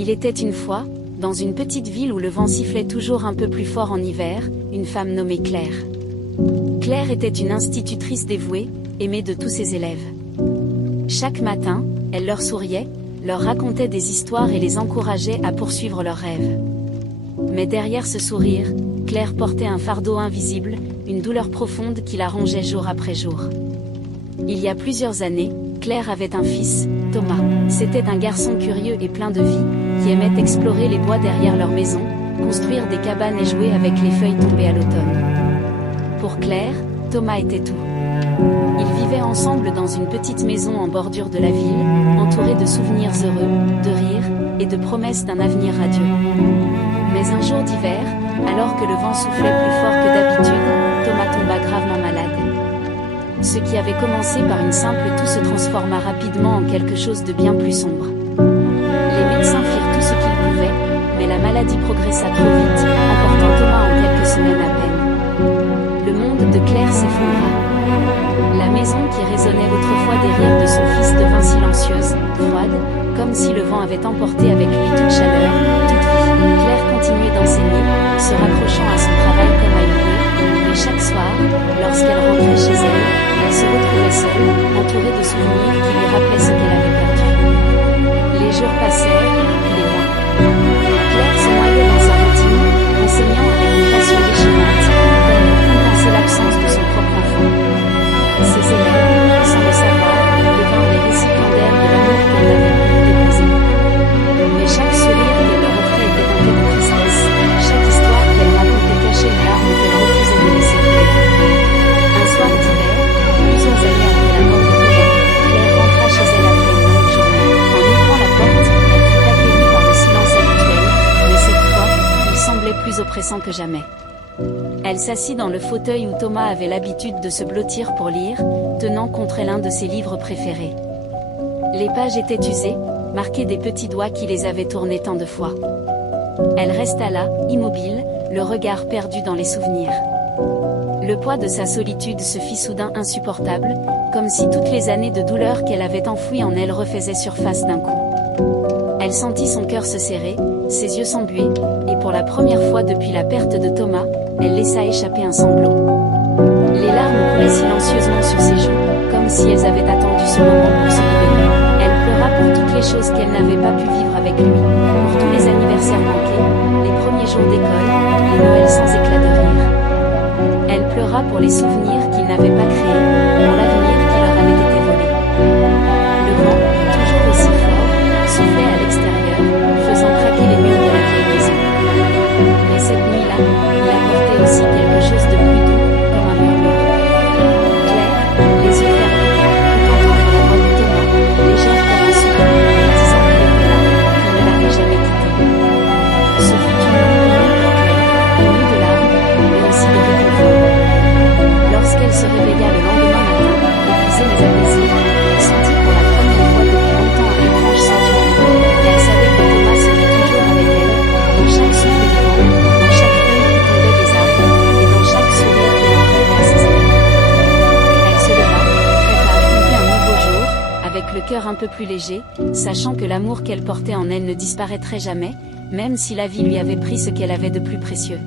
Il était une fois, dans une petite ville où le vent sifflait toujours un peu plus fort en hiver, une femme nommée Claire. Claire était une institutrice dévouée, aimée de tous ses élèves. Chaque matin, elle leur souriait, leur racontait des histoires et les encourageait à poursuivre leurs rêves. Mais derrière ce sourire, Claire portait un fardeau invisible, une douleur profonde qui la rongeait jour après jour. Il y a plusieurs années, Claire avait un fils, Thomas. C'était un garçon curieux et plein de vie, qui aimait explorer les bois derrière leur maison, construire des cabanes et jouer avec les feuilles tombées à l'automne. Pour Claire, Thomas était tout. Ils vivaient ensemble dans une petite maison en bordure de la ville, entourés de souvenirs heureux, de rires, et de promesses d'un avenir radieux. Mais un jour d'hiver, alors que le vent soufflait plus fort que d'habitude, Thomas tomba gravement malade. Ce qui avait commencé par une simple toux se transforma rapidement en quelque chose de bien plus sombre. Les médecins firent tout ce qu'ils pouvaient, mais la maladie progressa trop vite, emportant Thomas en quelques semaines à peine. Le monde de Claire s'effondra. La maison qui résonnait autrefois des rires de son fils devint silencieuse, froide, comme si le vent avait emporté avec lui toute chaleur, toute vie. Claire continuait d'enseigner, se raccrochant à son travail comme à une bouée, mais chaque soir, lorsqu'elle rentrait chez elle se retrouvait seule, entourée de souvenirs qui lui rappelaient ce qu'elle avait perdu. Les jours passèrent, puis les mois. Claire se noyait dans sa routine, enseignant avec une passion déchirante, comme pour compenser l'absence de son propre enfant. Ses élèves, sans le savoir, devinrent les récipiendaires de l'amour qu'elle n'avait pu déposer. Mais chaque sourire qu'elle leur offrait était teinté de tristesse, chaque histoire qu'elle racontait cachait une larme qu'elle refusait de laisser couler. Un soir d'hiver, plusieurs années après la mort de Thomas, Claire rentra chez elle après une longue journée. En ouvrant la porte, elle fut accueillie par le silence habituel, mais cette fois, il semblait plus oppressant que jamais. Elle s'assit dans le fauteuil où Thomas avait l'habitude de se blottir pour lire, tenant contre l'un de ses livres préférés. Les pages étaient usées, marquées des petits doigts qui les avaient tournées tant de fois. Elle resta là, immobile, le regard perdu dans les souvenirs. Le poids de sa solitude se fit soudain insupportable, comme si toutes les années de douleur qu'elle avait enfouies en elle refaisaient surface d'un coup. Elle sentit son cœur se serrer, ses yeux s'embuer, et pour la première fois depuis la perte de Thomas, elle laissa échapper un sanglot. Les larmes coulaient silencieusement sur ses joues, comme si elles avaient attendu ce moment pour se réveiller. Elle pleura pour toutes les choses qu'elle n'avait pas pu vivre avec lui, pour tous les anniversaires manqués, les premiers jours d'école, les Noëls sans éclat de rire. Elle pleura pour les souvenirs qu'ils n'avaient pas créés, pour l'avenir qui leur avait été volé. Le vent, toujours aussi fort, soufflait à l'extérieur, faisant craquer les murs de la vieille maison. Mais cette nuit-là, il apportait aussi quelque chose de plus doux, comme un murmure. Claire, les yeux fermés, put entendre la voix de Thomas, légère comme un souffle, disant qu'il était là, qu'il ne l'avait jamais quitté. Ce fut une longue nuit pour Claire, une nuit de larmes, mais aussi de réconfort. Lorsqu'elle se réveilla le lendemain matin, épuisée mais apaisée, elle sentit pour la première fois depuis longtemps un étrange sentiment. Elle savait que Thomas serait toujours avec elle, dans chaque souffle du vent, dans chaque feuille qui tombait des arbres, et dans chaque sourire qu'elle enverrait à ses élèves. Elle se leva, prête à affronter un nouveau jour, avec le cœur un peu plus léger, sachant que l'amour qu'elle portait en elle ne disparaîtrait jamais, même si la vie lui avait pris ce qu'elle avait de plus précieux.